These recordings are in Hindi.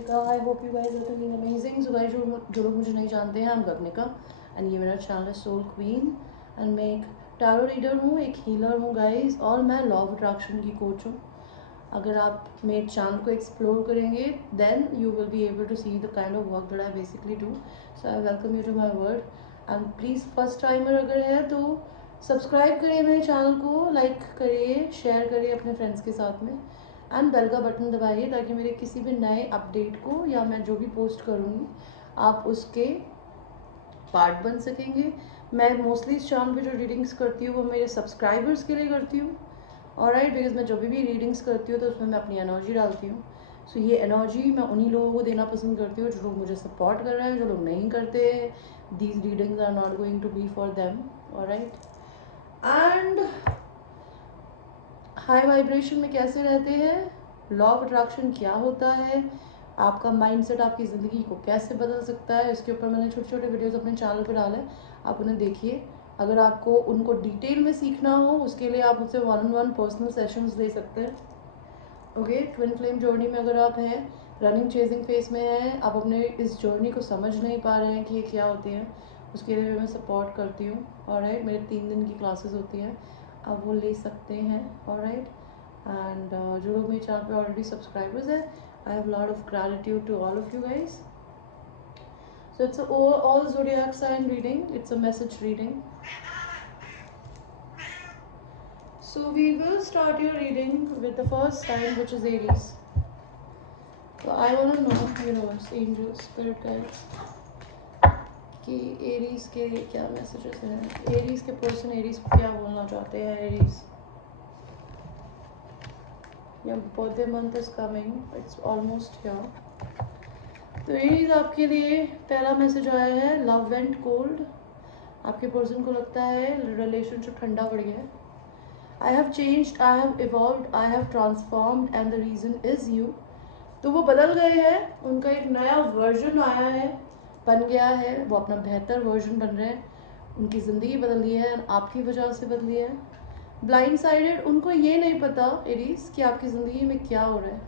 गगनिका। I hope you guys are doing amazing. So guys, जो लोग मुझे नहीं जानते हैं, आई एम गगनिका एंड ये मेरा चैनल है सोल क्वीन एंड मैं एक टैरो रीडर हूँ, एक हीलर हूँ गाइस, और मैं लॉ ऑफ अट्रैक्शन की कोच हूँ। अगर आप मेरे चैनल को एक्सप्लोर करेंगे then you will be able to see the kind of work that I basically do. So I welcome you to my word and please first timer अगर है तो सब्सक्राइब करिए मेरे चैनल को, लाइक करिए, शेयर करिए अपने फ्रेंड्स के साथ में एंड बेल का बटन दबाइए ताकि मेरे किसी भी नए अपडेट को या मैं जो भी पोस्ट करूँगी आप उसके पार्ट बन सकेंगे। मैं मोस्टली इस चैनल पे जो रीडिंग्स करती हूँ वो मेरे सब्सक्राइबर्स के लिए करती हूँ, ऑलराइट, बिकॉज मैं जब भी रीडिंग्स करती हूँ तो उसमें मैं अपनी एनर्जी डालती हूँ। सो ये एनर्जी मैं उन्हीं लोगों को देना पसंद करती हूँ जो लोग मुझे सपोर्ट कर रहे हैं। जो लोग नहीं करते, these readings are not going to be for them, alright. And high vibration में कैसे रहते हैं, लॉ ऑफ अट्रैक्शन क्या होता है, आपका माइंडसेट आपकी ज़िंदगी को कैसे बदल सकता है, इसके ऊपर मैंने छोटे छोटे वीडियोस अपने चैनल पर डाले, आप उन्हें देखिए। अगर आपको उनको डिटेल में सीखना हो उसके लिए आप मुझसे 1-on-1 पर्सनल सेशंस ले सकते हैं। ओके, ट्विन फ्लेम जर्नी में अगर आप हैं, रनिंग चेजिंग फेस में हैं, आप अपने इस जर्नी को समझ नहीं पा रहे हैं कि ये क्या होती है, उसके लिए मैं सपोर्ट करती हूँ, ऑलराइट। मेरे 3 दिन की क्लासेस होती हैं, आप वो ले सकते हैं, ऑलराइट। एंड जो लोग मेरे चैनल पे ऑलरेडी सब्सक्राइबर्स हैं, I have lot of gratitude to all of you guys. So it's all zodiac sign reading. It's a message reading. So we will start your reading with the first sign, which is Aries. So I want to know, universe, angels, spirit guides, कि एरीज के क्या मैसेजेस हैं, एरीज के पर्सन एरीज को क्या बोलना चाहते हैं। Aries, your birthday month is coming, it's almost here. तो एरीज आपके लिए पहला मैसेज आया है, लव वेंट कोल्ड। आपके पर्सन को लगता है रिलेशनशिप ठंडा पड़ गया है। आई have changed, I have evolved, I have transformed and the reason is you. तो वो बदल गए हैं, उनका एक नया वर्जन आया है, बन गया है, वो अपना बेहतर वर्जन बन रहे हैं, उनकी ज़िंदगी बदली है, आपकी वजह से बदली है। ब्लाइंड साइडेड, उनको ये नहीं पता एरीज कि आपकी ज़िंदगी में क्या हो रहा है,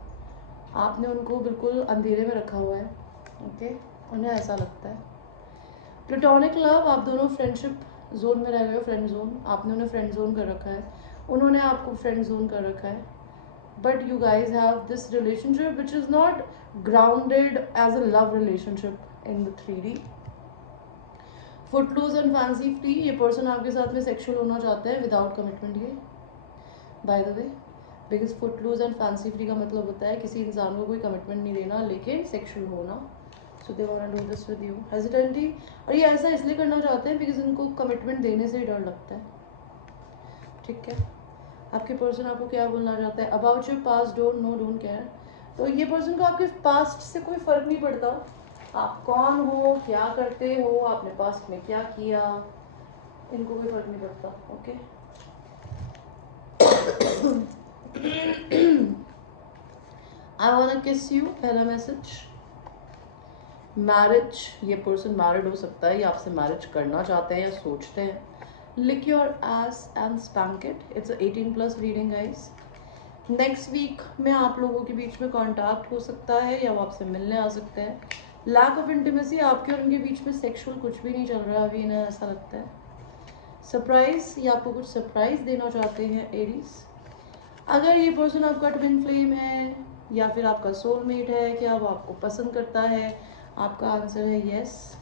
आपने उनको बिल्कुल अंधेरे में रखा हुआ है, ओके, उन्हें ऐसा लगता है। प्लेटोनिक लव, आप दोनों फ्रेंडशिप जोन में रह रहे हो, फ्रेंड जोन, आपने उन्हें फ्रेंड जोन कर रखा है, उन्होंने आपको फ्रेंड जोन कर रखा है, but you guys have this relationship which is not grounded as a love relationship in the 3D. Footloose and fancy free, ये पर्सन आपके साथ में सेक्सुअल होना चाहता है विदाउट कमिटमेंट के, by the way, because footloose and fancy free का मतलब होता है किसी इंसान को कोई कमिटमेंट नहीं देना लेकिन सेक्सुअल होना। So they want to do this with you hesitantly, और ये ऐसा इसलिए करना चाहते हैं बिकॉज इनको कमिटमेंट देने से ही डर लगता है, ठीक है। आपके पर्सन आपको क्या बोलना चाहता है, about your past, don't know, don't care. तो ये पर्सन को आपके पास्ट से कोई फ़र्क नहीं पड़ता, आप कौन हो, क्या करते हो, आपने पास्ट में क्या किया, इनको कोई फ़र्क नहीं पड़ता, okay. I want to kiss you, पहला मैसेज। मैरिज, ये पर्सन मैरिड हो सकता है या आपसे मैरिज करना चाहते हैं या सोचते हैं। Lick your ass and spank it, it's 18+ reading guys. Next week में आप लोगों के बीच में कॉन्टैक्ट हो सकता है या वो आपसे मिलने आ सकते हैं। लैक ऑफ इंटीमेसी, आपके और उनके बीच में सेक्सुअल कुछ भी नहीं चल रहा अभी, इन्हें ऐसा लगता है। सरप्राइज, ये आपको कुछ सरप्राइज देना चाहते हैं एरीज। अगर ये पर्सन आपका ट्विन फ्लेम है या फिर आपका सोलमेट है, क्या वो आपको पसंद करता है, आपका आंसर है यस।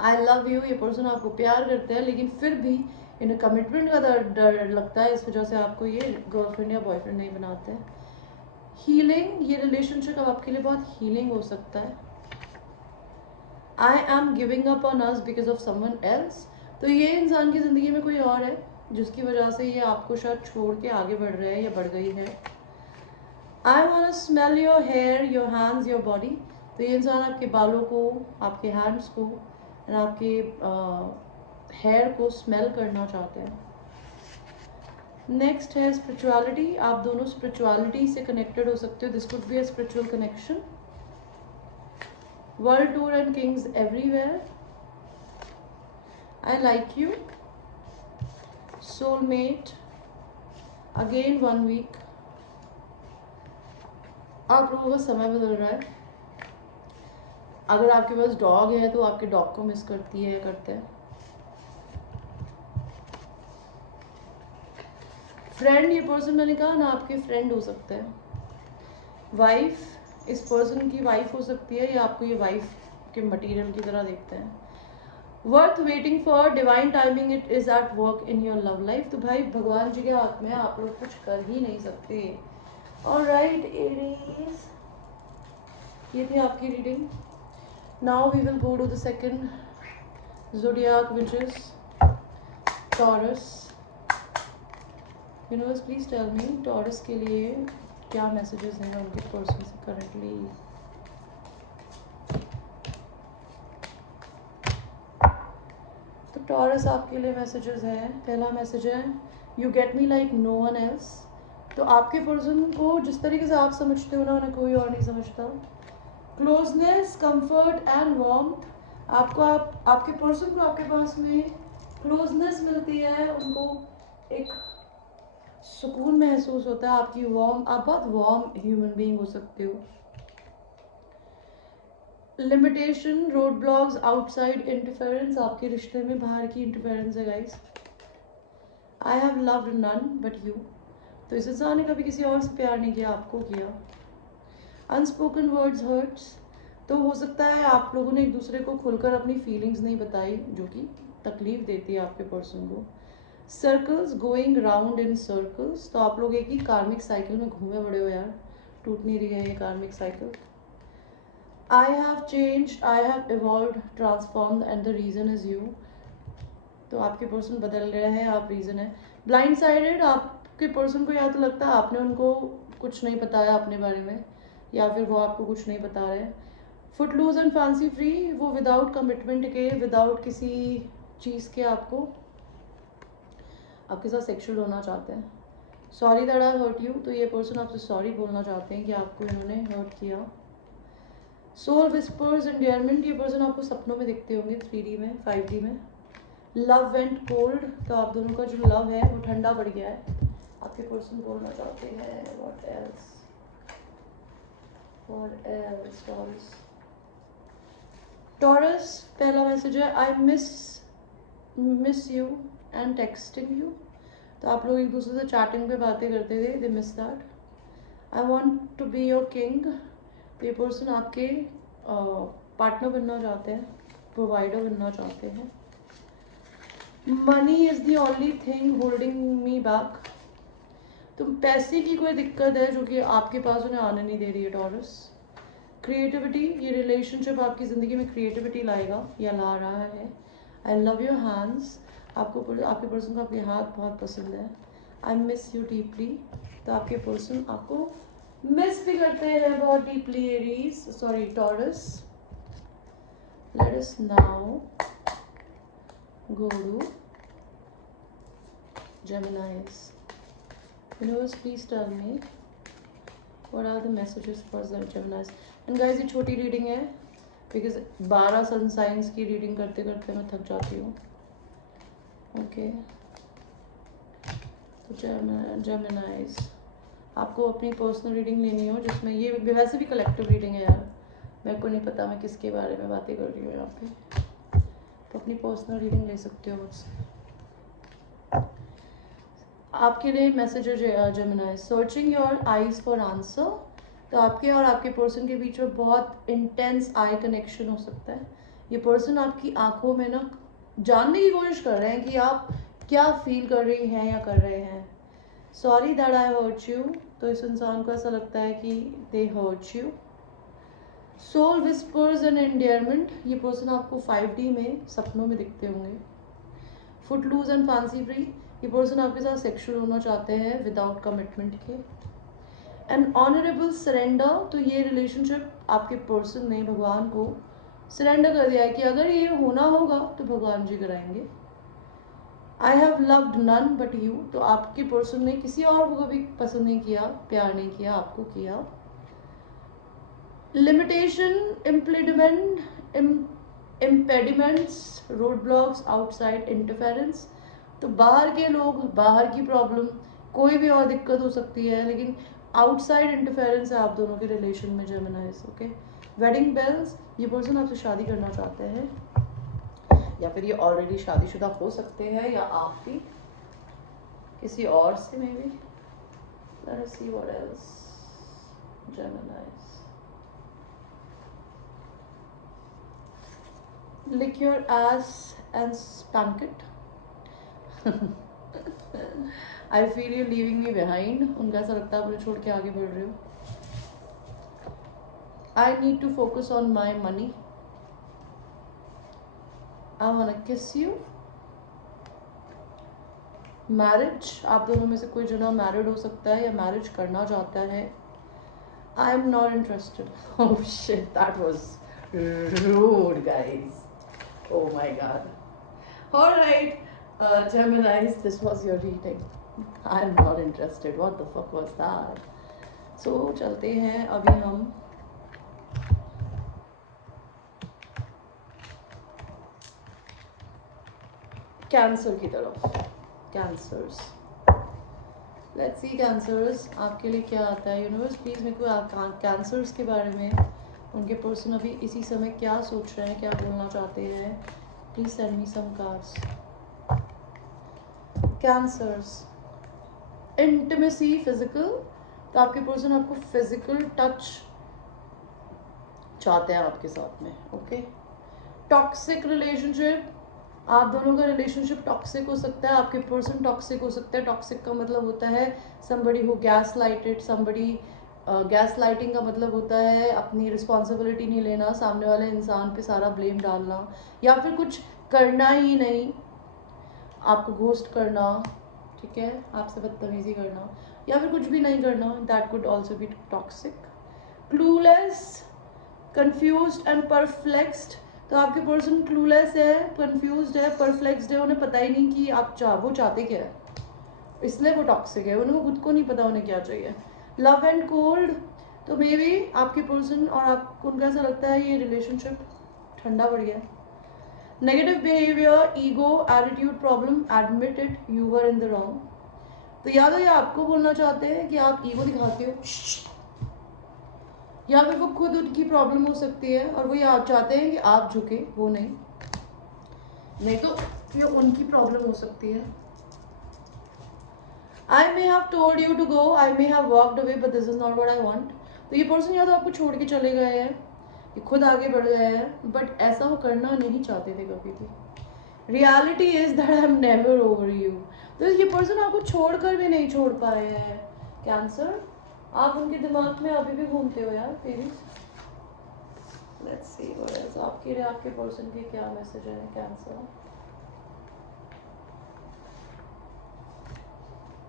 आई लव यू, ये पर्सन आपको प्यार करते हैं लेकिन फिर भी इन्हें कमिटमेंट का डर लगता है, इस वजह से आपको ये गर्लफ्रेंड या बॉयफ्रेंड नहीं बनाते हैं। हीलिंग, ये रिलेशनशिप अब आपके लिए बहुत हीलिंग हो सकता है। I am giving up on us because of someone else, तो ये इंसान की ज़िंदगी में कोई और है जिसकी वजह से ये आपको शायद छोड़ के आगे बढ़ रहे हैं या बढ़ गई है। I want to smell your hair, your hands, your body, तो ये इंसान आपके बालों को, आपके हैंड्स को और आपके हेयर को स्मेल करना चाहते हैं। नेक्स्ट है स्पिरिचुअलिटी, आप दोनों स्पिरिचुअलिटी से कनेक्टेड हो सकते हो, this could be a spiritual connection. World tour and kings everywhere, I like you, soulmate, again 1 week, आप लोगों का समय बदल रहा है। अगर आपके पास डॉग है तो आपके डॉग को मिस करती है, करते हैं। फ्रेंड, ये पर्सन मैंने कहा ना आपके फ्रेंड हो सकते हैं। वाइफ, इस पर्सन की वाइफ हो सकती है या आपको ये वाइफ के मटेरियल की तरह देखते हैं। Worth waiting for divine timing, it is at work in your love life. तो भाई भगवान जी के हाथ में, आप लोग कुछ कर ही नहीं सकते। ऑलराइट एरीज, ये थी आपकी reading. Now we will go to the second zodiac, which is Taurus. Universe please tell me Taurus के लिए क्या मैसेजेस हैं उनके पर्सन से करंटली। तो टॉरस आपके लिए मैसेजेस हैं। पहला मैसेज है you get me like no one else. तो आपके पर्सन को जिस तरीके से आप समझते हो ना, उन्हें कोई और नहीं समझता। क्लोजनेस, कंफर्ट एंड वार्मथ, आपको आपके पर्सन को आपके पास में क्लोजनेस मिलती है, उनको एक सुकून महसूस होता है। आपकी वार्म, आप बहुत वार्म ह्यूमन बीइंग हो सकते हो। Limitation, road blocks, outside interference, आपके रिश्ते में बाहर की इंटरफेरेंस है guys. I have loved none but you, तो इस इंसान ने कभी किसी और से प्यार नहीं किया, आपको किया। अनस्पोकन वर्ड्स हर्ट्स, तो हो सकता है आप लोगों ने एक दूसरे को खुलकर अपनी फीलिंग्स नहीं बताई, जो कि तकलीफ देती है आपके पर्सन को। Circles, going round in circles, तो आप लोग एक ही कार्मिक साइकिल में घूमे बड़े हो यार, टूट नहीं रही है ये karmic cycle. I have changed, I have evolved, transformed and the reason is you, तो आपके पर्सन बदल रहे हैं, आप रीजन है। ब्लाइंड साइडेड, आपके पर्सन को या तो लगता है आपने उनको कुछ नहीं बताया अपने बारे में, या फिर वो आपको कुछ नहीं बता रहे। Foot loose and fancy free, वो विदाउट कमिटमेंट के, विदाउट किसी चीज़ के आपके साथ सेक्सुअल होना चाहते हैं। Sorry that I hurt you, तो ये पर्सन आपसे सॉरी बोलना चाहते हैं कि आपको इन्होंने हर्ट किया। सोल विस्पर्स, एंडियरमेंट, ये पर्सन आपको सपनों में दिखते होंगे 3D में, 5D में। लव वेंट कोल्ड, तो आप दोनों का जो लव है वो ठंडा पड़ गया है, आपके पर्सन बोलना चाहते हैं। What else, what else taurus. Taurus, पहला मैसेज है आई miss you and texting you, तो आप लोग एक दूसरे से चैटिंग पे बातें करते थे, they miss that. I want to be your king, ये पर्सन आपके पार्टनर बनना चाहते हैं, प्रोवाइडर बनना चाहते हैं। Money is the only thing holding me back, तो पैसे की कोई दिक्कत है जो कि आपके पास उन्हें आने नहीं दे रही है टॉरस। क्रिएटिविटी, ये रिलेशनशिप आपकी ज़िंदगी में क्रिएटिविटी लाएगा या ला रहा है। आई लव योर हैंड्स, आपके पर्सन को आपके हाथ बहुत पसंद है। आई मिस यू डीपली, तो आपके पर्सन आपको मिस भी करते हैं बहुत deeply. Aries, sorry taurus. Let us now go to Geminis. Universe, please tell me what are the messages for the Geminis. And guys, ये छोटी रीडिंग है बिकॉज 12 सन साइंस की रीडिंग करते करते मैं थक जाती हूँ। ओके, तो Geminis, आपको अपनी पर्सनल रीडिंग लेनी हो जिसमें ये वैसे भी कलेक्टिव रीडिंग है यार, मेरे को नहीं पता मैं किसके बारे में बातें कर रही हूँ यहाँ पे, तो अपनी पर्सनल रीडिंग ले सकते हो मुझसे। आपके लिए मैसेज है Gemini, searching your eyes for answer, तो आपके और आपके पर्सन के बीच में बहुत इंटेंस आई कनेक्शन हो सकता है। ये पर्सन आपकी आंखों में ना जानने की कोशिश कर रहे हैं कि आप क्या फील कर रही हैं या कर रहे हैं। Sorry that I hurt you, तो इस इंसान को ऐसा लगता है कि they hurt you. Soul whispers and endearment, ये पर्सन आपको 5D में सपनों में दिखते होंगे। Foot loose and fancy free, ये पर्सन आपके साथ सेक्सुअल होना चाहते हैं विदाउट कमिटमेंट के। एंड ऑनरेबल सरेंडर, तो ये रिलेशनशिप आपके पर्सन ने भगवान को सरेंडर कर दिया है कि अगर ये होना होगा तो भगवान जी कराएंगे। I have loved none but you, तो आपके पर्सन ने किसी और को कभी पसंद नहीं किया, प्यार नहीं किया, आपको किया। Limitation, impediments, road blocks, outside interference, तो बाहर के लोग, बाहर की प्रॉब्लम, कोई भी और दिक्कत हो सकती है, लेकिन आउटसाइड इंटरफेरेंस है आप दोनों के रिलेशन में जेमिनाइज, ओके। वेडिंग बेल्स, ये पर्सन आपसे शादी करना चाहते हैं या फिर ये ऑलरेडी शादीशुदा हो सकते हैं या आप भी किसी और से may be. Let us see what else जेमिनाइज। Lick your ass and spank it. I feel you leaving me behind. उनका ऐसा लगता है आप मुझे छोड़ के आगे बढ़ रहे हो. I need to focus on my money. I wanna kiss you. Marriage, आप दोनों में से कोई जना मैरिड हो सकता है या मैरिज करना चाहता है. I am not interested. Oh shit, that was rude, guys. Oh my god. Alright, Geminis, this was your reading. I am not interested. What the fuck was that? So, चलते हैं अभी हम कैंसर की तरफ. कैंसर्स. लेट्स सी कैंसर्स, आपके लिए क्या आता है. यूनिवर्स प्लीज़ मेरे को कैंसर्स के बारे में, उनके पर्सन अभी इसी समय क्या सोच रहे हैं, क्या बोलना चाहते हैं. Please send me some cards. Cancers, intimacy, physical. तो आपके पर्सन आपको फिजिकल टच चाहते हैं आपके साथ में, ओके. टॉक्सिक रिलेशनशिप, आप दोनों का रिलेशनशिप टॉक्सिक हो सकता है, आपके पर्सन टॉक्सिक हो सकता है. टॉक्सिक का मतलब होता है somebody who gas lighted, somebody gas lighting का मतलब होता है अपनी रिस्पॉन्सिबिलिटी नहीं लेना, सामने वाले इंसान पे सारा ब्लेम डालना, या फिर कुछ करना ही नहीं, आपको घोस्ट करना, ठीक है, आपसे बदतमीजी करना, या फिर कुछ भी नहीं करना. That could also be toxic. Clueless, confused and perplexed. तो आपके पर्सन क्लूलेस है, कंफ्यूज्ड है, परफ्लेक्स्ड है, उन्हें पता ही नहीं कि आप वो चाहते क्या है, इसलिए वो टॉक्सिक है. उनको खुद को नहीं पता उन्हें क्या चाहिए. लव एंड कोल्ड, तो मे बी आपके पर्सन और आपको उनका ऐसा लगता है ये रिलेशनशिप ठंडा पड़ गया. Negative behaviour, ego, attitude problem, admit it, you were in the wrong. तो या तो ये आपको बोलना चाहते हैं कि आप ईगो दिखाते हो, या फिर वो खुद उनकी प्रॉब्लम हो सकती है और वो ये आप चाहते हैं कि आप झुके, वो नहीं तो ये उनकी प्रॉब्लम हो सकती है. I may have told you to go, I may have walked away, but this is not what I want. तो ये पर्सन या तो आपको छोड़ के चले गए हैं, ये खुद आगे बढ़ गए हैं, बट ऐसा वो करना नहीं चाहते थे कभी भी. Reality is that I am never over you. तो ये पर्सन आपको छोड़कर भी नहीं छोड़ पाए हैं. कैंसर, आप उनके दिमाग में अभी भी घूमते हो यार please. Let's see what else आपके लिए आपके पर्सन के क्या मैसेज है. कैंसर,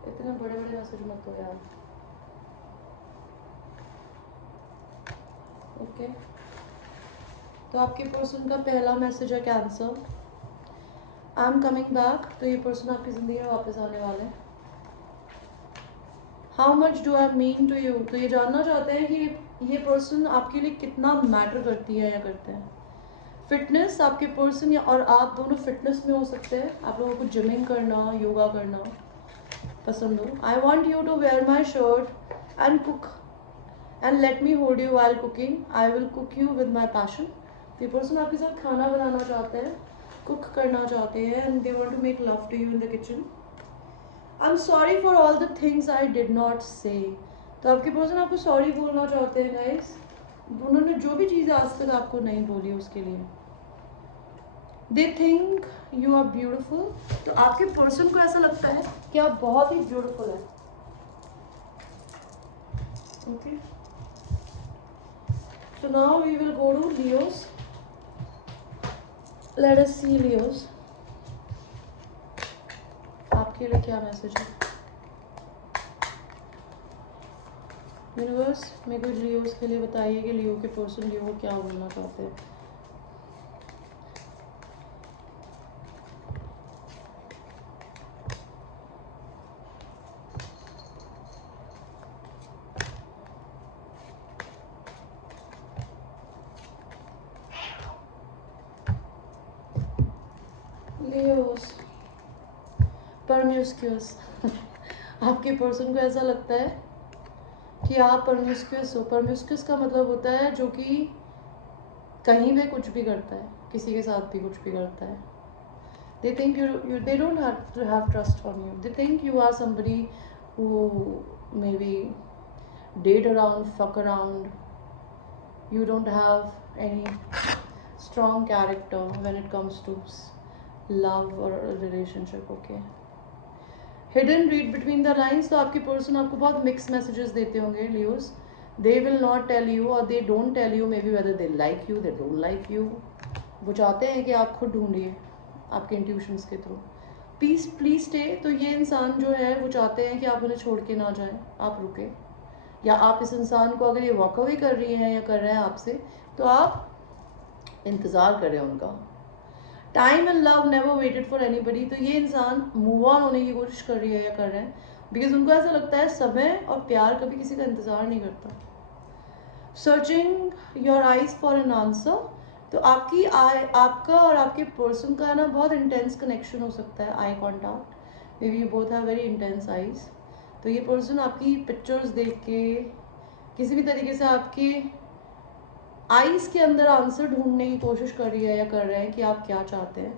इतने बड़े बड़े मैसेज मत हो यार, ओके. तो आपके पर्सन का पहला मैसेज है cancer, I am coming back. तो ये पर्सन आपकी ज़िंदगी में वापस आने वाले हैं. How much do I mean to you. तो ये जानना चाहते हैं कि ये पर्सन आपके लिए कितना मैटर करती है या करते हैं. फिटनेस, आपके पर्सन या और आप दोनों फिटनेस में हो सकते हैं, आप लोगों को जिमिंग करना, योगा करना पसंद हो. I want you to wear my shirt and cook and let me hold you while cooking. I will cook you with my passion. ये पर्सन आपके साथ खाना बनाना चाहते हैं, कुक करना चाहते हैं, and they want to make love to you in the kitchen. I am sorry for all the things I did not say. तो आपके पर्सन आपको सॉरी बोलना चाहते हैं गाइस, उन्होंने जो भी चीज़ें आज तक आपको नहीं बोली उसके लिए. They think you are beautiful. तो आपके पर्सन को ऐसा लगता है कि आप बहुत ही ब्यूटिफुल है, okay. So now we will go to Leos. Let us see Leos. आपके लिए क्या मैसेज है. यूनिवर्स मेरे को लियोस के लिए बताइए कि लियो के पर्सन लियो को क्या बोलना चाहते हैं. लियोस परम्यूस्क्यूस. आपके पर्सन को ऐसा लगता है कि आप परमिस्क्यूअस हो। परमिस्क्यूअस का मतलब होता है जो कि कहीं भी कुछ भी करता है, किसी के साथ भी कुछ भी करता है। They think they don't have to have trust on you. They think you are somebody who maybe date around, fuck around. You don't have any strong character when it comes to love or a relationship. Okay. Hidden read between the lines. तो आपके पर्सन आपको बहुत मिक्स मैसेजेस देते होंगे Leos. They will not tell you or they don't tell you maybe whether they like you, they don't like you. वो चाहते हैं कि आप खुद ढूंढिए आपके इंट्यूशंस के थ्रू. Please stay. तो ये इंसान जो है वो चाहते हैं कि आप उन्हें छोड़ के ना जाएं, आप रुके. या आप इस इंसान को अगर ये वॉक अवे कर रही हैं या कर रहे हैं आपसे, तो आप इंतज़ार करें उनका. Time and love never waited for anybody. तो ये इंसान मूव ऑन होने की कोशिश कर रही है या कर रहे हैं, बिकॉज उनको ऐसा लगता है समय और प्यार कभी किसी का इंतज़ार नहीं करता. Searching your eyes for an answer. तो आपका और आपके पर्सन का ना बहुत इंटेंस कनेक्शन हो सकता है. Eye contact, may be you both have very intense eyes. तो ये पर्सन आपकी पिक्चर्स देख के किसी भी तरीके से आपके आइज़ के अंदर आंसर ढूंढने की कोशिश कर रही है या कर रहे हैं कि आप क्या चाहते हैं.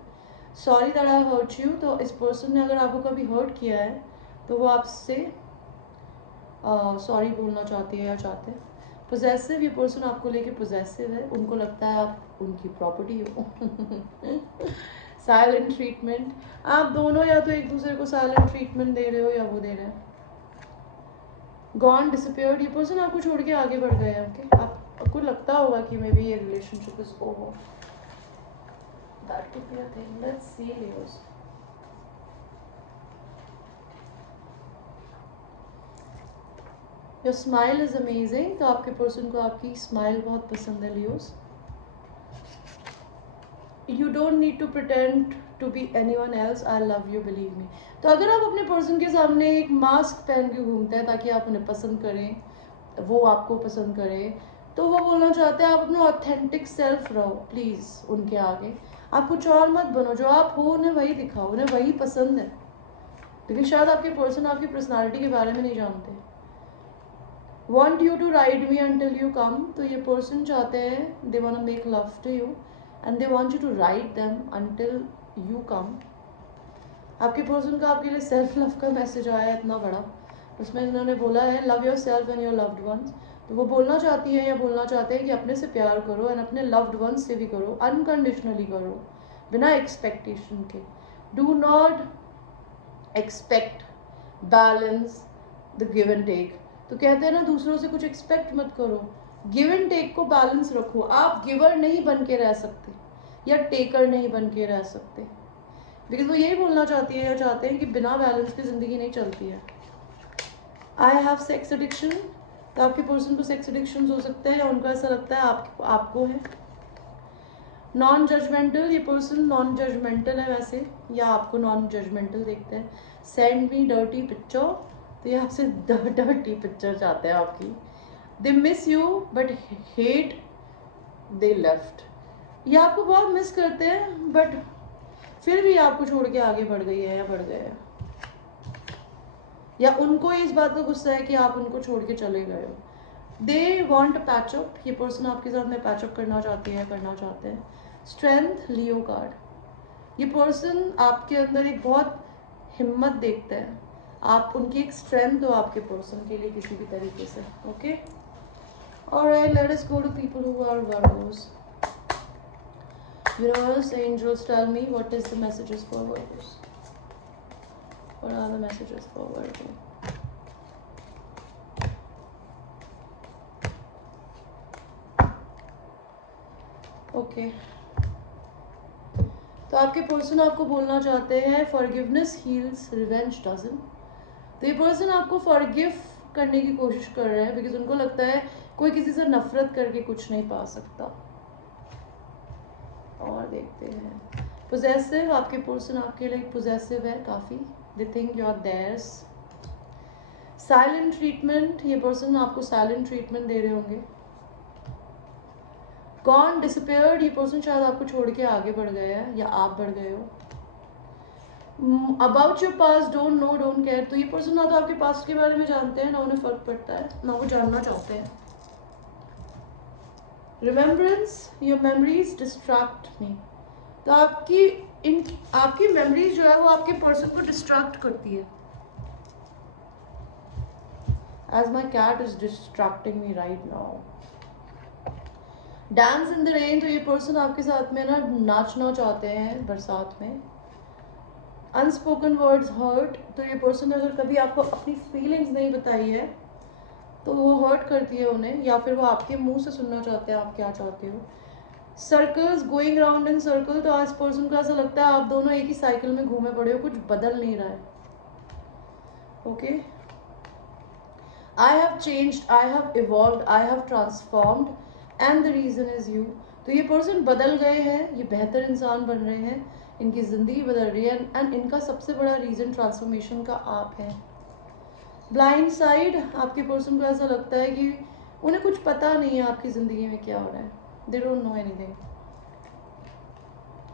Sorry that I hurt you. तो इस पर्सन ने अगर आपको कभी हर्ट किया है तो वो आपसे सॉरी बोलना चाहती है या चाहते हैं. पोजेसिव. ये पर्सन आपको लेके पोजेसिव है. उनको लगता है आप उनकी प्रॉपर्टी हो. Silent treatment. आप दोनों या तो एक दूसरे को साइलेंट ट्रीटमेंट दे रहे हो या वो दे रहे हैं. Gone, disappeared. ये पर्सन आपको छोड़ के आगे बढ़ गए हैं. ओके. आपको लगता होगा कि मे बी ये relationship is over. That could be a thing. Let's see Leos. Your smile is amazing. तो आपके पर्सन को आपकी स्माइल बहुत पसंद है Leos. You don't need to pretend to be anyone else. I love you, believe me. तो अगर आप अपने पर्सन के सामने एक मास्क पहन के घूमते हैं ताकि आप उन्हें पसंद करें, वो आपको पसंद करें, तो वो बोलना चाहते हैं आप अपना ऑथेंटिक सेल्फ रहो प्लीज़ उनके आगे. आप कुछ और मत बनो. जो आप हो उन्हें वही दिखाओ, उन्हें वही पसंद है. लेकिन शायद आपके पर्सन आपकी पर्सनालिटी के बारे में नहीं जानते. Want you to ride me until you come. तो ये पर्सन चाहते हैं, they want to make love to you and they want you to ride them until you come. आपके पर्सन का आपके लिए सेल्फ लव का मैसेज आया है इतना बड़ा. उसमें इन्होंने बोला है love your self and your loved ones. तो वो बोलना चाहती है या बोलना चाहते हैं कि अपने से प्यार करो एंड अपने लव्ड वंस से भी करो. अनकंडीशनली करो, बिना एक्सपेक्टेशन के. Do not expect balance the give and take. तो कहते हैं ना, दूसरों से कुछ एक्सपेक्ट मत करो, गिव एंड टेक को बैलेंस रखो. आप गिवर नहीं बन के रह सकते या टेकर नहीं बन के रह सकते. बिकॉज वो यही बोलना चाहती है या चाहते हैं कि बिना बैलेंस की ज़िंदगी नहीं चलती है. I have sex addiction. तो आपके पर्सन को सेक्स एडिक्शन हो सकते हैं या उनको ऐसा लगता है आपको है. Non judgmental. ये पर्सन नॉन जजमेंटल है वैसे, या आपको नॉन जजमेंटल देखते हैं. Send me dirty picture. तो ये आपसे डर्टी पिक्चर चाहते हैं आपकी. They miss you but hate they left. ये आपको बहुत मिस करते हैं बट फिर भी आपको छोड़ के आगे बढ़ गई है या बढ़ गए हैं. या उनको इस बात का गुस्सा है कि आप उनको छोड़ के चले गए हो. They want patch up. ये पर्सन आपके साथ में पैचअप करना चाहती है, करना चाहते हैं. स्ट्रेंथ, लियो कार्ड. ये पर्सन आपके अंदर एक बहुत हिम्मत देखते हैं. आप उनकी एक स्ट्रेंथ हो आपके पर्सन के लिए किसी भी तरीके से. Okay. Alright, let us go to people who are Virgos. Universe, angels, tell me what is the messages for Virgos. What are the messages for Virgo? Okay. तो आपके पर्सन आपको बोलना चाहते हैं forgiveness heals, revenge doesn't. तो ये पर्सन आपको forgive करने की कोशिश कर रहे हैं बिकॉज उनको लगता है कोई किसी से नफरत करके कुछ नहीं पा सकता. और देखते हैं. पोजेसिव. आपके पर्सन आपके लिए पोजेसिव है काफ़ी. They think you are theirs. Silent treatment. ये पर्सन आपको साइलेंट ट्रीटमेंट दे रहे होंगे. Gone, disappeared. ये पर्सन शायद आपको छोड़ के आगे बढ़ गया है या आप बढ़ गए हो. About your past, don't know don't care. तो ये पर्सन ना तो आपके पास्ट के बारे में जानते हैं, ना उन्हें फर्क पड़ता है, ना वो जानना चाहते हैं। रिमेम्बरेंस, योर मेमोरीज डिस्ट्रैक्ट मी। तो आपकी मेमोरीज जो है वो आपके पर्सन को डिस्ट्रैक्ट करती है। As my cat is distracting me right now. Dance in the rain, तो ये पर्सन आपके साथ में ना नाचना चाहते हैं बरसात में। अनस्पोकन वर्ड्स हर्ट, तो ये पर्सन अगर कभी आपको अपनी फीलिंग्स नहीं बताई है तो वो हर्ट करती है उन्हें, या फिर वो आपके मुंह से सुनना चाहते हैं आप क्या चाहते हो। Circles, going round in circle, तो आज पर्सन को ऐसा लगता है आप दोनों एक ही साइकिल में घूमे पड़े हो, कुछ बदल नहीं रहा है। Okay, I have changed, I have evolved, I have transformed and the reason is you. तो ये पर्सन बदल गए हैं, ये बेहतर इंसान बन रहे हैं, इनकी ज़िंदगी बदल रही है, एंड इनका सबसे बड़ा रीज़न ट्रांसफॉर्मेशन का आप है। ब्लाइंड साइड, आपके पर्सन को ऐसा लगता है कि उन्हें कुछ पता नहीं है आपकी ज़िंदगी में क्या हो रहा है, they don't know anything.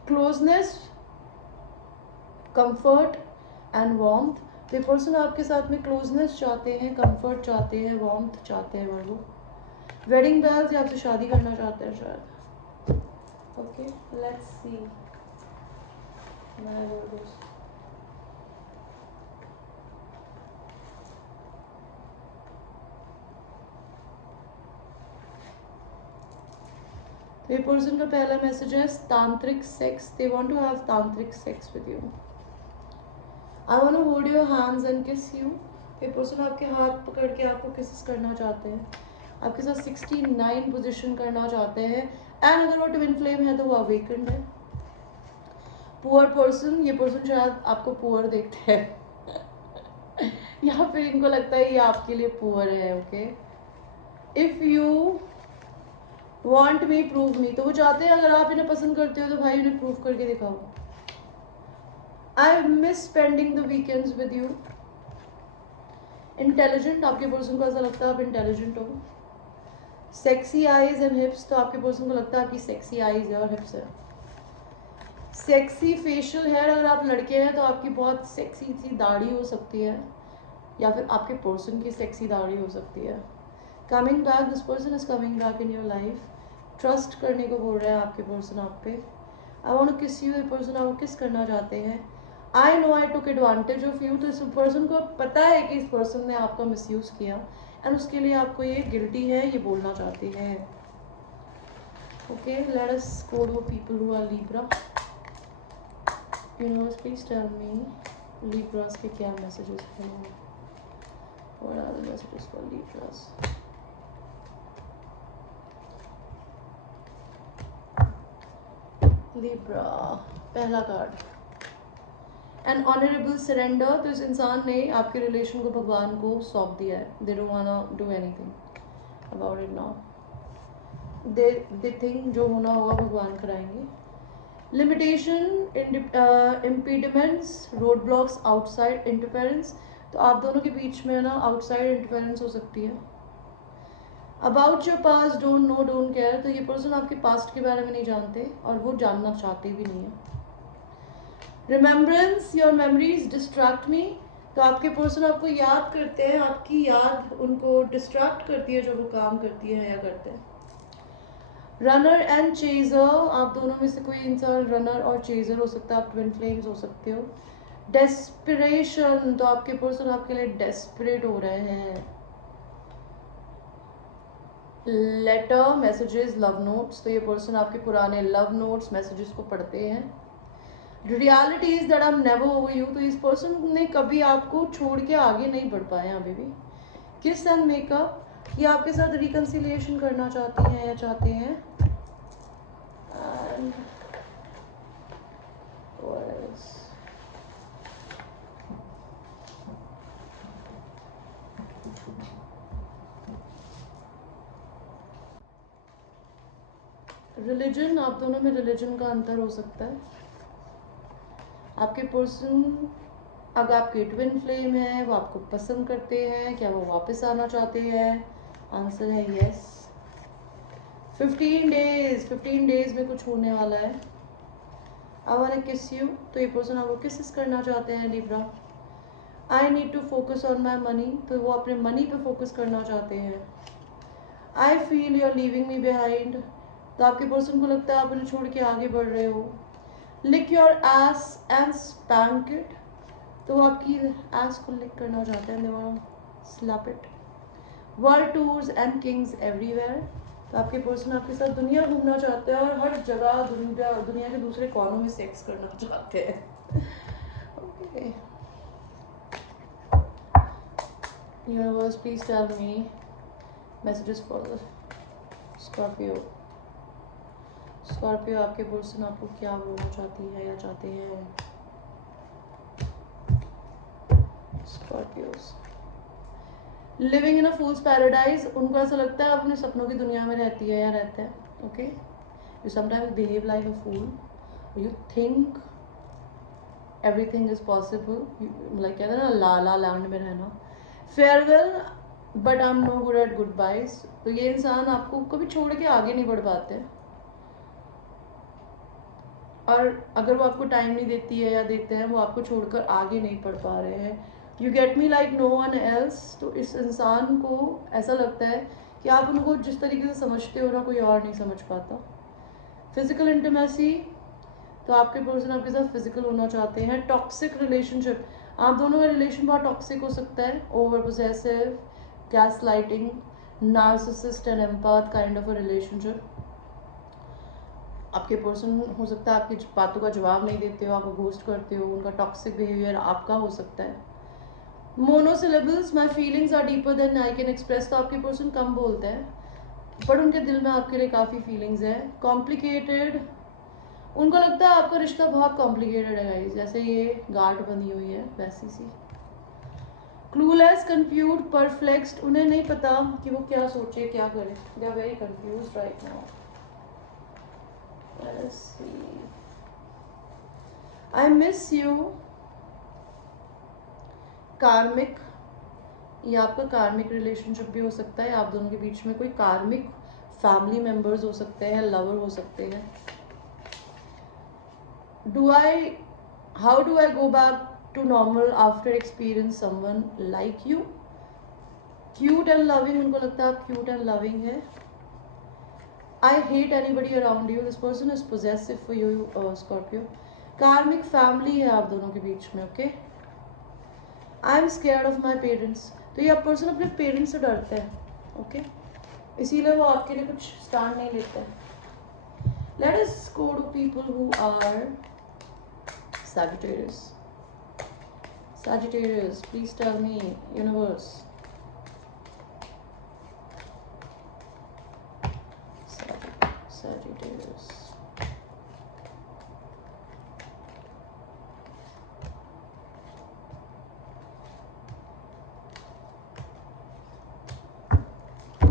Closeness, comfort and warmth, तो पर्सन आपके साथ में क्लोजनेस चाहते हैं, कंफर्ट चाहते हैं, वार्मथ चाहते हैं वो। वेडिंग बेल्स, या आपसे शादी करना चाहते हैं शायद। Okay, let's see my words. तो ये पर्सन का पहला मैसेज है tantric sex, they want to have tantric sex with you. I want to hold your hands and kiss you. ये पर्सन आपके हाथ पकड़ के आपको किस करना चाहते हैं, आपके साथ 69 पोजीशन करना चाहते हैं, एंड अगर वो ट्विन फ्लेम है तो वो अवेकेंड है। पुअर पर्सन, ये पर्सन शायद आपको पुअर देखते हैं या फिर इनको लगता है ये आपके लिए पुअर है। Okay, if you want me prove me, तो वो चाहते हैं अगर आप इन्हें पसंद करते हो तो भाई उन्हें प्रूव करके दिखाओ। I miss spending the weekends with you. Intelligent, आपके पर्सन को ऐसा लगता है आप इंटेलिजेंट हो। सेक्सी आईज एंड हिप्स, तो आपके पर्सन को लगता है आपकी सेक्सी आईज है और हिप्स है। सेक्सी फेशियल हेयर, अगर आप लड़के हैं तो आपकी बहुत सेक्सी सी दाढ़ी हो सकती है, या फिर आपके पर्सन की सेक्सी दाढ़ी हो सकती है। Coming back, this person is coming back in your life. Trust करने को बोल रहे हैं आपके पर्सन आप पे। आई वांट टू किस यू, ये पर्सन आपको किस करना चाहते हैं। I know I took advantage of you, तो इस पर्सन को पता है कि इस पर्सन ने आपका मिसयूज़ किया, एंड उसके लिए आपको ये गिल्टी है, ये बोलना चाहती है। Okay, let us go to people who are Libra. Universe please tell me Libras के क्या मैसेजेस हैं। What are the messages for Libras. Libra, पहला कार्ड एन ऑनरेबल सरेंडर, तो इस इंसान ने आपके रिलेशन को भगवान को सौंप दिया है। They don't want to do anything about it now. They think जो होना होगा भगवान कराएंगे। Limitation, impediments, road blocks, outside interference, तो आप दोनों के बीच में ना आउटसाइड इंटरफेरेंस हो सकती है। About your past, don't know don't care, तो ये पर्सन आपके पास्ट के बारे में नहीं जानते और वो जानना चाहते भी नहीं है। रिमेम्बरेंस, योर मेमोरीज डिस्ट्रैक्ट मी, तो आपके पर्सन आपको याद करते हैं, आपकी याद उनको डिस्ट्रैक्ट करती है जो वो काम करती है या करते हैं। रनर एंड चेजर, आप दोनों में से कोई इंसान रनर और चेजर हो सकता है, आप ट्विन फ्लेम्स हो सकते हो। डेस्पिरेशन, तो आपके पर्सन आपके लिए डेस्परेट हो रहे हैं। लेटर, मैसेजेस, लव नोट्स, तो ये पर्सन आपके पुराने लव नोट्स, मैसेजेस को पढ़ते हैं। Reality is that I am never over you, तो इस पर्सन ने कभी आपको छोड़ के आगे नहीं बढ़ पाए अभी भी। किस एंड मेकअप, ये आपके साथ रिकन्सिलिएशन करना चाहती हैं या चाहते हैं। एंड रिलीजन, आप दोनों में रिलीजन का अंतर हो सकता है। आपके पर्सन अगर आपके ट्विन फ्लेम है वो आपको पसंद करते हैं, क्या वो वापस आना चाहते हैं। आंसर है यस। 15 डेज में कुछ होने वाला है। I want to kiss you, तो ये पर्सन आपको किसेस करना चाहते हैं Libra. I need to focus on my money, तो वो अपने मनी पे फोकस करना चाहते हैं। I feel you are leaving me behind, तो आपके पर्सन को लगता है आप उन्हें छोड़ के आगे बढ़ रहे हो। Lick your ass and spank it, तो वो आपकी एस को लिक करना चाहते हैं, they want to slap it. World tours and kings everywhere, तो आपके पर्सन आपके साथ दुनिया घूमना चाहते हैं और हर जगह दुनिया के दूसरे कोनों में सेक्स करना चाहते हैं। Okay, universe please tell me messages for Scorpio. Scorpio, आपके पर्सन आपको क्या बोलना चाहती है या चाहते हैं? Scorpios living in a fool's paradise, उनको ऐसा लगता है आप अपने सपनों की दुनिया में रहती है या रहता है। Okay, you sometimes behave like a fool, you think everything is possible, like कहते हैं ना ला ला लैंड में रहना। Farewell but I am no good at goodbyes, तो ये इंसान आपको कभी छोड़ के आगे नहीं बढ़ पाते, और अगर वो आपको टाइम नहीं देती है या देते हैं, वो आपको छोड़कर आगे नहीं बढ़ पा रहे हैं। You get me like no one else, तो इस इंसान को ऐसा लगता है कि आप उनको जिस तरीके से समझते हो ना, कोई और नहीं समझ पाता। फिजिकल इंटीमेसी, तो आपके पर्सन आपके साथ फिजिकल होना चाहते हैं। टॉक्सिक रिलेशनशिप, आप दोनों का रिलेशन बहुत टॉक्सिक हो सकता है। Over possessive, gas lighting, narcissist and empath kind of a relationship. आपके पर्सन हो सकता है आपकी बातों का जवाब नहीं देते हो, आपको घोस्ट करते हो, उनका टॉक्सिक बिहेवियर आपका हो सकता है। Monosyllables, my feelings are deeper than I can express, तो आपके पर्सन कम बोलते हैं बट उनके दिल में आपके लिए काफ़ी फीलिंग्स है। कॉम्प्लिकेटेड, उनको लगता है आपका रिश्ता बहुत कॉम्प्लिकेटेड है गाइस, जैसे ये गार्ड बनी हुई है वैसी सी। क्लूलेस, कंफ्यूज, परफ्लेक्स्ड, उन्हें नहीं पता कि वो क्या सोचे क्या करे, they are very confused right now. Let's see. I miss you. कार्मिक, ये आपका कार्मिक रिलेशनशिप भी हो सकता है, आप दोनों के बीच में कोई कार्मिक फैमिली मेंबर्स हो सकते हैं, लवर हो सकते हैं। How do I go back to normal after experience someone like you. Cute and loving, उनको लगता है आप क्यूट एंड लविंग है। I hate anybody around you. This person is possessive for you, Scorpio. कार्मिक फैमिली है आप दोनों के बीच में, okay. I am scared of my parents, तो ये पर्सन अपने पेरेंट्स से डरते हैं, ओके, इसीलिए वो आपके लिए कुछ स्टैंड नहीं लेते हैं। Let us go to people who are Sagittarius. Sagittarius, please tell me, universe. Sagittarius.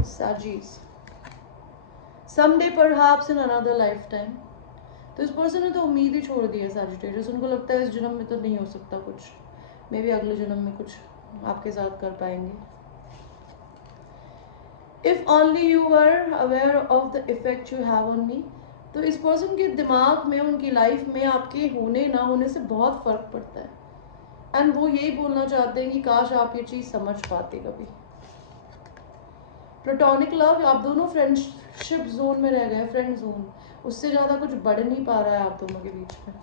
Saggies. Someday perhaps in another lifetime. तो इस पर्सन ने तो उम्मीद ही छोड़ दी है Sagittarius, उनको लगता है इस जन्म में तो नहीं हो सकता कुछ, मे बी अगले जन्म में कुछ आपके साथ कर पाएंगे। If only you are aware of the effect you have on me, तो इस पर्सन के दिमाग में, उनकी लाइफ में आपके होने ना होने से बहुत फर्क पड़ता है, एंड वो यही बोलना चाहते हैं कि काश आप ये चीज़ समझ पाते कभी। प्लेटोनिक लव, आप दोनों फ्रेंडशिप जोन में रह गए, फ्रेंड जोन, उससे ज़्यादा कुछ बढ़ नहीं पा रहा है आप दोनों के बीच में।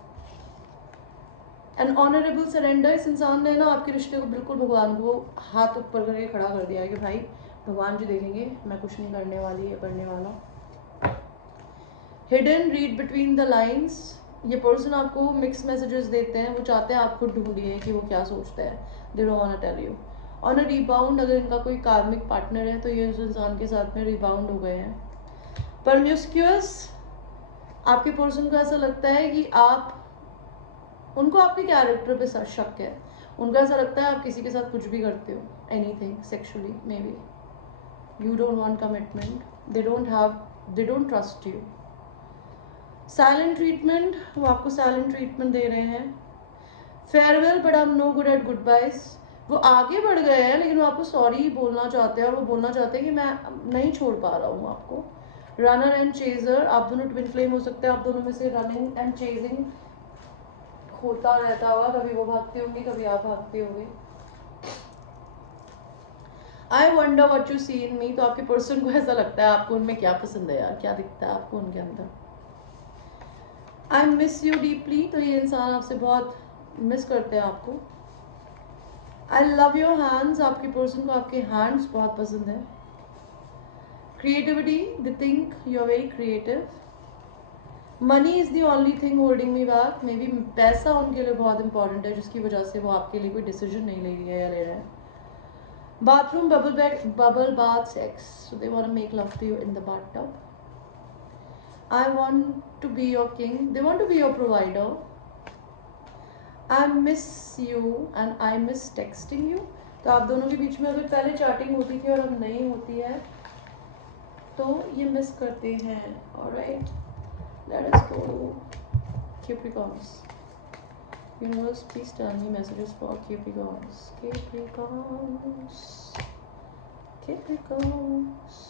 एन ऑनरेबल सरेंडर, इस इंसान ने ना आपके रिश्ते को बिल्कुल भगवान को हाथ ऊपर करके खड़ा कर दिया है कि भाई भगवान जी देखेंगे, मैं कुछ नहीं करने वाली या करने वाला। Hidden, read between the lines, ये पर्सन आपको मिक्स मैसेजेस देते हैं, वो चाहते हैं आप खुद ढूंढिए कि वो क्या सोचते हैं, they don't want to tell you. On a rebound, अगर इनका कोई कार्मिक पार्टनर है तो ये उस इंसान के साथ में रिबाउंड हो गए हैं। परम्यूस्क्यूअस, आपके पर्सन को ऐसा लगता है कि उनको आपके कैरेक्टर पे शक है, उनको ऐसा लगता है आप किसी के साथ कुछ भी करते हो, anything sexually may be, you don't want commitment, they don't trust you. Silent treatment, वो आपको silent treatment दे रहे हैं। Farewell but I'm no good at goodbyes, वो आगे बढ़ गए हैं लेकिन वो आपको सॉरी बोलना चाहते हैं, और वो बोलना चाहते हैं कि मैं नहीं छोड़ पा रहा हूँ आपको। रनर एंड चेजर, आप दोनों ट्विन फ्लेम हो सकते हैं, आप दोनों में से रनिंग एंड चेजिंग होता रहता होगा, कभी वो भागती होंगी, कभी आप भागते होंगे। I wonder what you see इन मी, तो आपके पर्सन को ऐसा लगता है आपको उनमें क्या पसंद है यार, क्या दिखता है आपको उनके अंदर। आई मिस यू डीपली, तो ये इंसान आपसे बहुत मिस करते हैं आपको। आई लव योर हैंड्स, आपके पर्सन को आपके हैंड्स बहुत पसंद है। Creativity, they think you are very creative. Money is the only thing holding me back, maybe पैसा उनके लिए बहुत इंपॉर्टेंट है जिसकी वजह से वो आपके लिए कोई डिसीजन नहीं ले रही है या ले रहे हैं। Bathroom, bubble bath sex, so they want to make love to you in the bathtub. I want to be your king, they want to be your provider. I miss you and I miss texting you, तो आप दोनों के बीच में अगर पहले चैटिंग होती थी और अब नहीं होती है तो ये मिस करते हैं। Alright, let us go Capricorns. Universe, please tell me messages for Capricorns. Capricorns. Capricorns.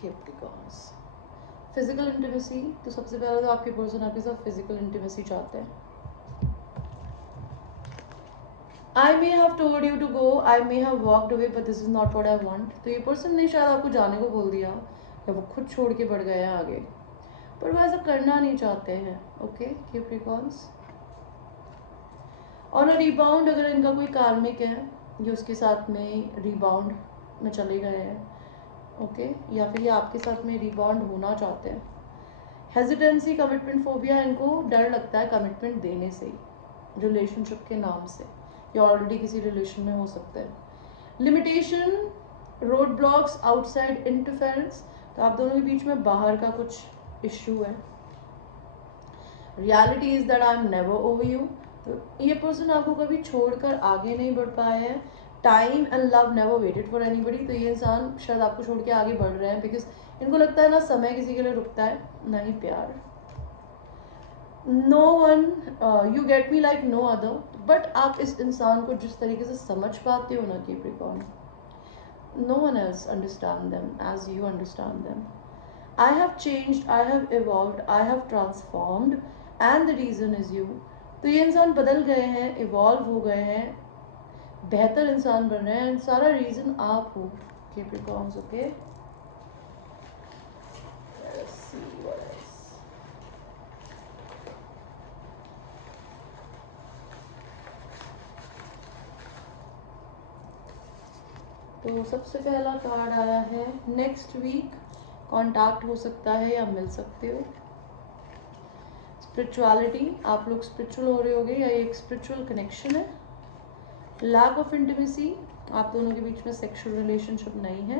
Capricorns. Physical intimacy, तो सबसे पहले तो आपके पर्सन आपके साथ फिजिकल इंटीमेसी चाहते हैं। I may have told you to go, I may have walked away, but this is not what I want. तो ये पर्सन ने शायद आपको जाने को बोल दिया या वो खुद छोड़ के बढ़ गए हैं आगे, पर वो ऐसा करना नहीं चाहते हैं। Okay Capricorns. और रिबाउंड, अगर इनका कोई कार्मिक है जो उसके साथ में रिबाउंड में चले गए हैं, ओके, या फिर ये आपके साथ में रिबाउंड होना चाहते हैं। हेजिटेंसी, कमिटमेंट फोबिया, इनको डर लगता है कमिटमेंट देने से ही, रिलेशनशिप के नाम से, या ऑलरेडी किसी रिलेशन में हो सकते हैं। Limitation, road blocks, outside interference, तो आप दोनों के बीच में बाहर का कुछ इश्यू है। Reality is that I am never over you, तो ये पर्सन आपको कभी छोड़कर आगे नहीं बढ़ पाए हैं। Time and love never waited for anybody, तो ये इंसान शायद आपको छोड़ के आगे बढ़ रहे हैं बिकॉज इनको लगता है ना समय किसी के लिए रुकता है ना ही प्यार। No one, you get me like no other, but आप इस इंसान को जिस तरीके से समझ पाते हो ना Capricorn, no one else understand them as you understand them. I have changed, I have evolved, I have transformed and the reason is you, तो ये इंसान बदल गए हैं, इवॉल्व हो गए हैं, बेहतर इंसान बन रहे हैं, एंड सारा रीजन आप हो Capricorns. Okay, let's see what else. तो सबसे पहला कार्ड आया है नेक्स्ट वीक कांटेक्ट हो सकता है या मिल सकते हो। स्पिरिचुअलिटी, आप लोग स्पिरिचुअल हो रहे होगे या एक स्पिरिचुअल कनेक्शन है। लैक ऑफ इंटीमेसी, आप दोनों के बीच में सेक्सुअल रिलेशनशिप नहीं है।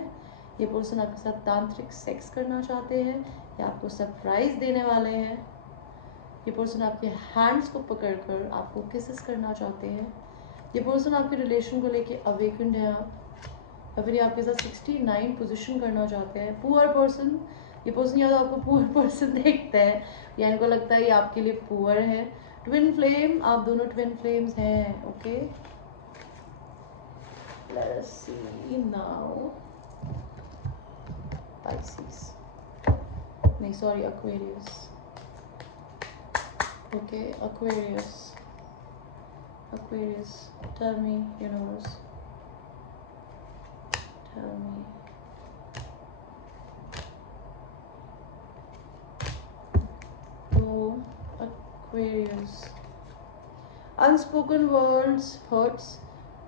ये पर्सन आपके साथ तांत्रिक सेक्स करना चाहते हैं या आपको सरप्राइज देने वाले हैं। ये पर्सन आपके हैंड्स को पकड़कर आपको किसेस करना चाहते हैं। ये पर्सन आपके रिलेशन को लेके अवेकेंड है आप, या फिर ये आपके साथ 69 पोजीशन करना चाहते हैं। पुअर पर्सन, ये पर्सन या तो आपको पुअर पर्सन देखते हैं या इनको लगता है ये आपके लिए पुअर है। ट्विन फ्लेम, आप दोनों ट्विन फ्लेम्स हैं। Okay, let us see now. Pisces, नहीं sorry, Aquarius. Okay, Aquarius, tell me universe, tell me. तो Aquarius, unspoken words hurts,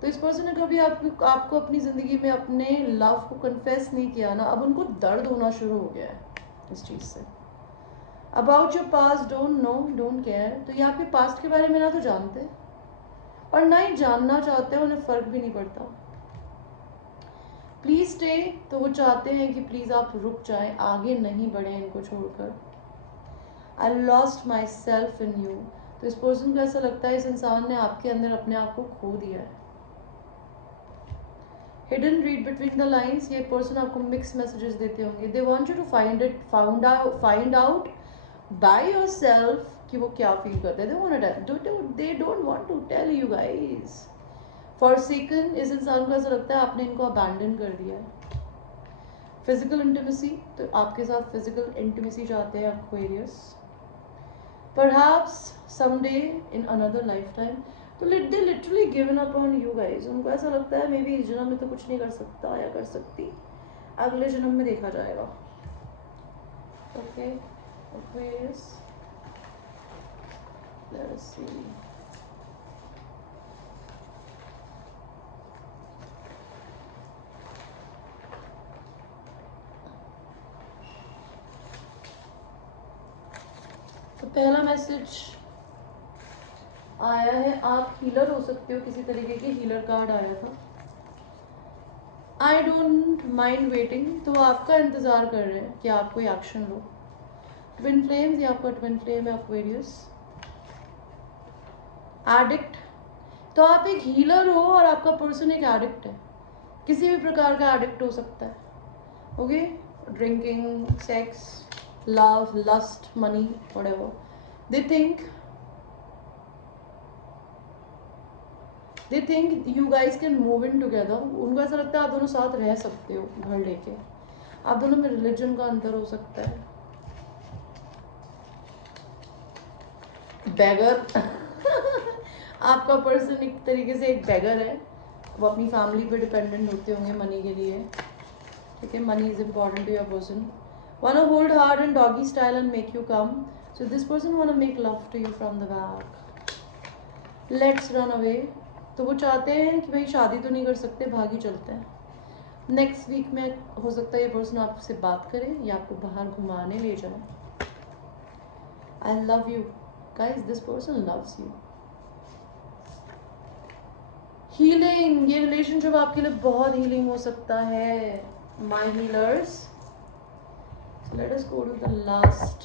तो इस पर्सन ने कभी आपको अपनी ज़िंदगी में अपने लव को कन्फेस नहीं किया ना, अब उनको दर्द होना शुरू हो गया है इस चीज़ से। About your past, don't know, don't care, तो ये आपके पास्ट के बारे में ना तो जानते और ना ही जानना चाहते हैं, उन्हें फ़र्क भी नहीं पड़ता। प्लीज़ स्टे, तो वो चाहते हैं कि प्लीज़ आप रुक जाएं, आगे नहीं बढ़ें इनको छोड़कर। I lost my self in you, तो इस पर्सन को ऐसा लगता है इस इंसान ने आपके अंदर अपने आप को खो दिया है। Hidden, read between the lines, ये पर्सन आपको मिक्स मैसेजेस देते होंगे। They want you to find out by yourself कि वो क्या फील करते हैं। They don't want to tell you guys. Forsaken, इस इंसान को ऐसा लगता है आपने इनको अबैंडन कर दिया है। फिजिकल इंटीमेसी, तो आपके साथ फिजिकल इंटीमेसी चाहते हैं Aquarius. Perhaps someday in another life time, तो they literally given up on you guys. उनको ऐसा लगता है मे बी इस जन्म में तो कुछ नहीं कर सकता या कर सकती, अगले जन्म में देखा जाएगा। Okay Aquarius, let's see. तो पहला मैसेज आया है, आप हीलर हो सकते हो, किसी तरीके के हीलर कार्ड आया था। आई डोंट माइंड वेटिंग, तो वो आपका इंतज़ार कर रहे हैं कि आप कोई एक्शन लो। ट्विन फ्लेम्स, ये आपका ट्विन फ्लेम है एक्वेरियस। एडिक्ट, तो आप एक हीलर हो और आपका पर्सन एक एडिक्ट है, किसी भी प्रकार का एडिक्ट हो सकता है। Okay, drinking, sex, love, lust, money, whatever. They think you guys can move in together. उनको ऐसा लगता है आप दोनों साथ रह सकते हो घर लेके। आप दोनों में रिलीजन का अंतर हो सकता है। बैगर आपका पर्सन एक तरीके से एक बैगर है, वो अपनी फैमिली पे डिपेंडेंट होते होंगे मनी के लिए। ठीक है, money is important to your person. wanna hold hard in doggy style and make you come, so this person wanna make love to you from the back. Let's run away, तो वो चाहते हैं कि भाई शादी तो नहीं कर सकते, भागी चलते हैं। नेक्स्ट वीक में हो सकता है ये पर्सन आपसे बात करे या आपको बाहर घुमाने ले जाए। आई love you guys, this person loves you. Healing, ये रिलेशनशिप आपके लिए बहुत हीलिंग हो सकता है my healers. Let us go to the last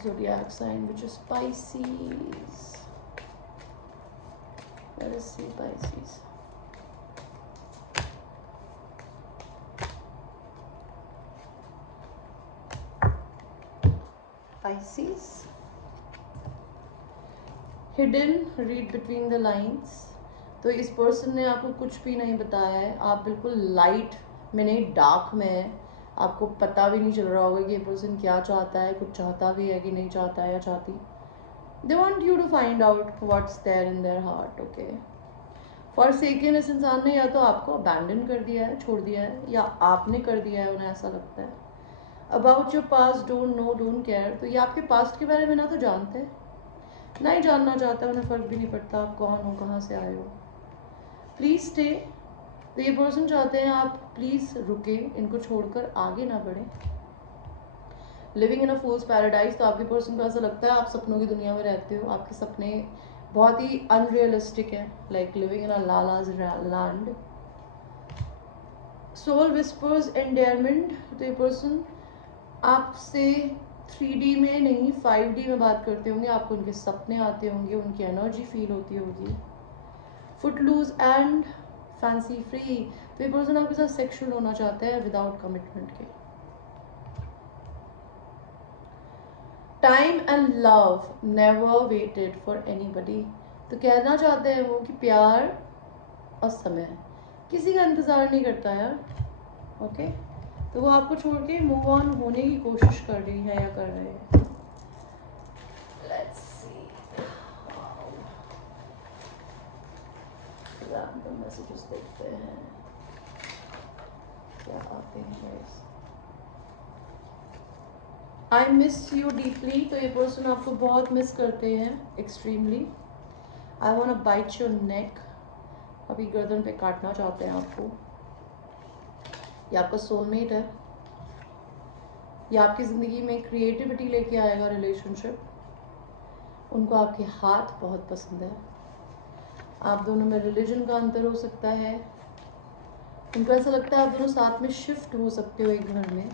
zodiac sign, which is Pisces. Let us see Pisces. Pisces. Hidden, read between the lines. तो इस पर्सन ने आपको कुछ भी नहीं बताया है, आप बिल्कुल लाइट में नहीं डार्क में है। आपको पता भी नहीं चल रहा होगा कि ये पर्सन क्या चाहता है, कुछ चाहता भी है कि नहीं चाहता है या चाहती। They want you to find out what's there in their heart. Okay, forsaken, इस इंसान ने या तो आपको अबैंडन कर दिया है, छोड़ दिया है, या आपने कर दिया है, उन्हें ऐसा लगता है। About your past, don't know, don't care, तो ये आपके पास्ट के बारे में ना तो जानते हैं ना ही जानना चाहता है, उन्हें फ़र्क भी नहीं पड़ता आप कौन हो, कहाँ से आए हो। प्लीज़ स्टे, तो ये पर्सन चाहते हैं आप प्लीज़ रुके, इनको छोड़कर आगे ना बढ़े। Living in a fool's paradise, तो आपके पर्सन को ऐसा लगता है आप सपनों की दुनिया में रहते हो, आपके सपने बहुत ही अनरियलिस्टिक है, like living in a lala's land. Soul whispers endearment, तो ये पर्सन आपसे 3D में नहीं 5D में बात करते होंगे, आपको उनके सपने आते होंगे, उनकी एनर्जी फील होती होगी। Foot loose and fancy free, तो ये पर्सन आपके साथ सेक्सुअल होना चाहता है विदाउट कमिटमेंट के। Time and love never waited for anybody, तो कहना चाहते हैं वो कि प्यार और समय किसी का इंतज़ार नहीं करता यार। ओके, तो वो आपको छोड़ के मूव ऑन होने की कोशिश कर रही है या कर रहे हैं। लेट्स सी रैंडम मैसेजेस देखते हैं क्या आते हैं guys. I miss you deeply, तो ये पर्सन आपको बहुत मिस करते हैं extremely. I want to bite your neck, अभी गर्दन पे काटना चाहते हैं आपको। ये आपका सोलमेट है, ये आपकी ज़िंदगी में क्रिएटिविटी लेके आएगा रिलेशनशिप। उनको आपके हाथ बहुत पसंद है। आप दोनों में रिलीजन का अंतर हो सकता है। उनको ऐसा लगता है आप दोनों साथ में शिफ्ट हो सकते हो एक घर में।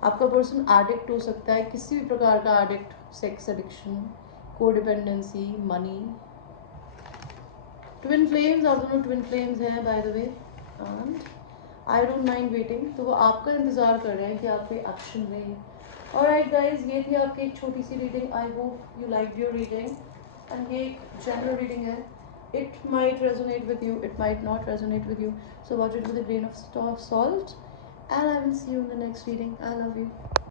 आपका पर्सन एडिक्ट हो सकता है, किसी भी प्रकार का addict, sex addiction, codependency, money. Twin flames, आप दोनों ट्विन फ्लेम्स हैं bye the way. And I don't mind waiting, तो वो आपका इंतज़ार कर रहे हैं कि आप कोई एक्शन लें। ऑलराइट गाइज, ये थी आपकी एक छोटी सी reading. I hope you like your reading, and ये एक जनरल रीडिंग है। it might resonate with you, it might not resonate with you. So watch it with a grain of salt, and I will see you in the next reading. I love you.